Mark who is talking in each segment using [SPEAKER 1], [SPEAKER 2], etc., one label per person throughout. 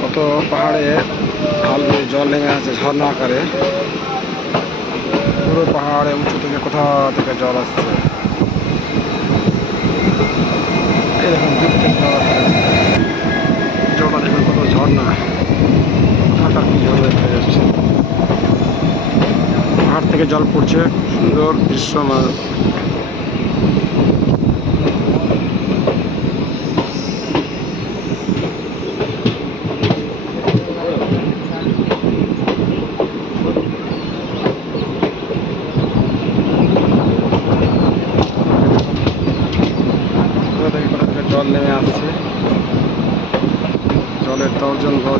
[SPEAKER 1] কত পাহাড়ে ঢাল জল নেমে আছে ঝর্ণা আকারে। পুরো পাহাড়ে উঁচু থেকে কোথা থেকে জল আসছে? এরকম দূর থেকে জল আসছে। জলটা দেখুন, কত ঝর্ণা। কোথাটা কি জল যাচ্ছে। পাহাড় থেকে জল পড়ছে, সুন্দর দৃশ্য দৃশ্যমান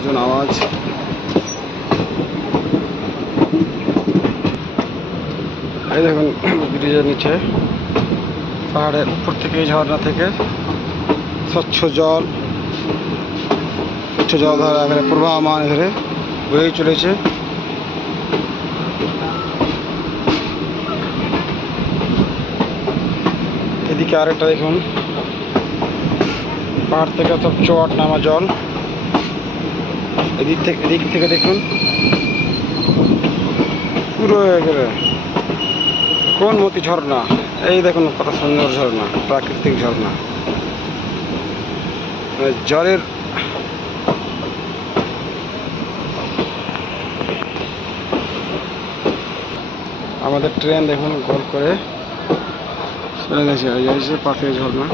[SPEAKER 1] গর্জন আওয়াজ। এই দেখুন, ব্রিজের নিচে। পাহাড়ের উপর থেকে ঝর্ণা থেকে স্বচ্ছ জল স্বচ্ছ জল ধারা এখানে প্রবাহমান এখানে বয়ে চলেছে। এদিকে আরেকটা দেখুন, পাহাড় থেকে সব চট নামা জল। এদিক থেকে এদিক থেকে দেখুন। পুরো একেবারে কোন মতি ঝর্ণা? এই দেখুন কত সুন্দর ঝর্ণা, প্রাকৃতিক ঝর্ণা। জলের আমাদের ট্রেন দেখুন গোল করে চলে গেছে। এই পাশে ঝর্ণা।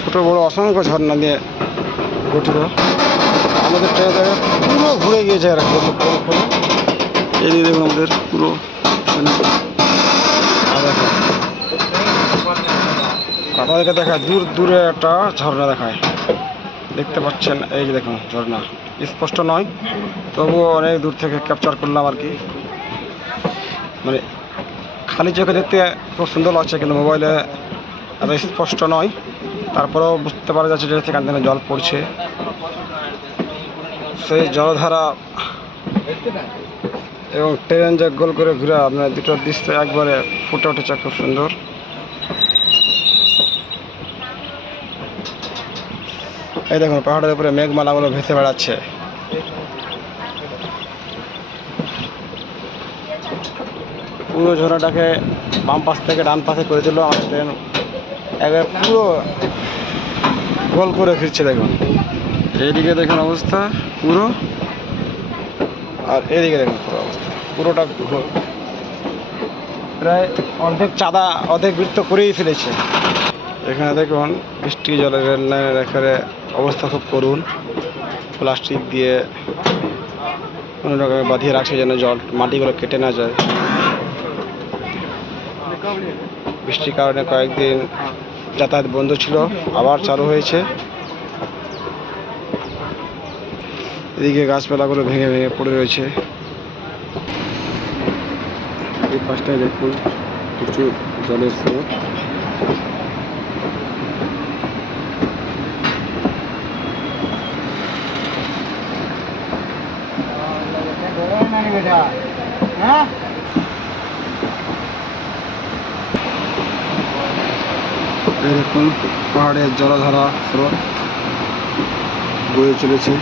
[SPEAKER 1] ছোট বড় অসংখ্য ঝর্ণা দিয়ে গঠিত। আমাদের দেখে পুরো ঘুরে গিয়েছে আর করে এদিকে দেখুন আমাদের পুরো আপনাদেরকে দেখায় দূর, দূরে একটা ঝর্ণা দেখায়। দেখতে পাচ্ছেন, এই যে দেখুন ঝর্ণা। স্পষ্ট নয়, তবুও অনেক দূর থেকে ক্যাপচার করলাম আর কি। মানে খালি চোখে দেখতে খুব সুন্দর লাগছে, কিন্তু মোবাইলে এত স্পষ্ট নয়। তারপরেও বুঝতে পারা যাচ্ছে যে সেখান থেকে জল পড়ছে। সেই জলধারা এবং ট্রেন যে গোল করে ঘুরে আপনার দুটো দৃশ্য একবারে ফুটে উঠেছে খুব সুন্দর। এই দেখুন, পাহাড়ের উপরে মেঘমালাগুলো ভেসে বেড়াচ্ছে। পুরো ঝোড়াটাকে বাম পাশ থেকে ডান পাশে করে দিল আমার ট্রেন একবার পুরো গোল করে ফিরছে দেখুন। এইদিকে দেখুন অবস্থা। পুরো? আর এদিকে দেখুন পুরো অবস্থা। পুরোটা প্রায় অর্ধেক চাঁদা, অর্ধেক বৃত্ত করেই ফেলেছে। এখানে দেখুন, বৃষ্টি, জলের রেল লাইনের এখানে অবস্থা খুব করুন প্লাস্টিক দিয়ে কোনো রকমে বাঁধিয়ে রাখছে যেন জল, মাটিগুলো কেটে না যায়। বৃষ্টির কারণে কয়েকদিন যাতায়াত বন্ধ ছিল, আবার চালু হয়েছে। এদিকে গাছপালাগুলো ভেঙে ভেঙে পড়ে রয়েছে। এই পাশটায় দেখুন প্রচুর জলের স্রোত। এই দেখুন পাহাড়ের জলধারা স্রোত বয়ে চলেছে।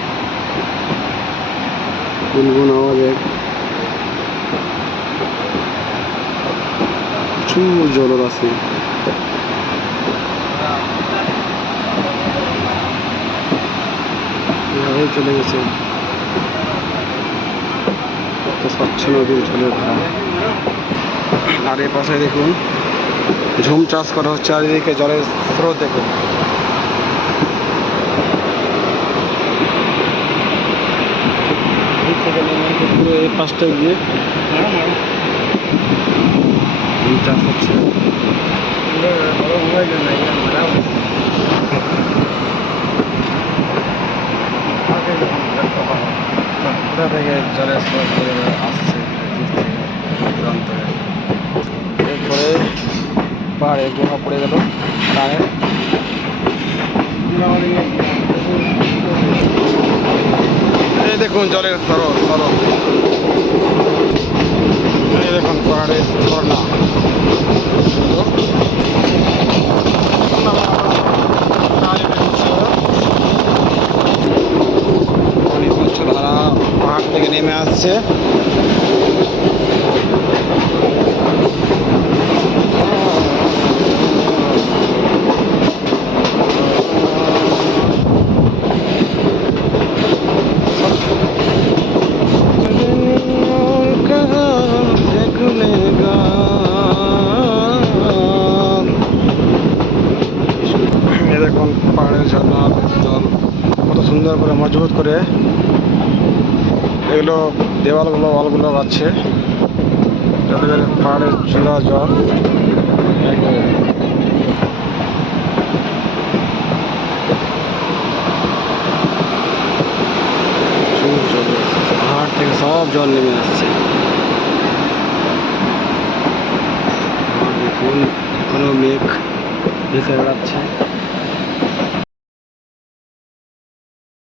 [SPEAKER 1] গুনগুন আওয়াজে প্রচুর জলরাশি চলে গেছে। স্বচ্ছ নদীর জলের ধারা আর এ পাশে দেখুন, ঝুম চাষ করা হচ্ছে, আর এদিকে জলের স্রোত দেখুন এই থেকে নেমে এসে পুরো এই পাশটায় গিয়ে। চাষ হচ্ছে কোথা থেকে জলের স্রোত আসছে দূরান্তরে এরপরে পাহাড়ে গুহা পড়ে গেল পাহাড়ে দেখুন জলের সরল সরল আমাদের ঝর্ণা। পাহাড় থেকে নেমে আসছে। মজবুত করে এগুলো দেওয়ালগুলো, ওয়ালগুলো আছে। পাহাড়ের চূড়া জল। পাহাড় থেকে সব জল নেমে আসছে। দেখুন, এখনও মেঘ ভেসে বেড়াচ্ছে।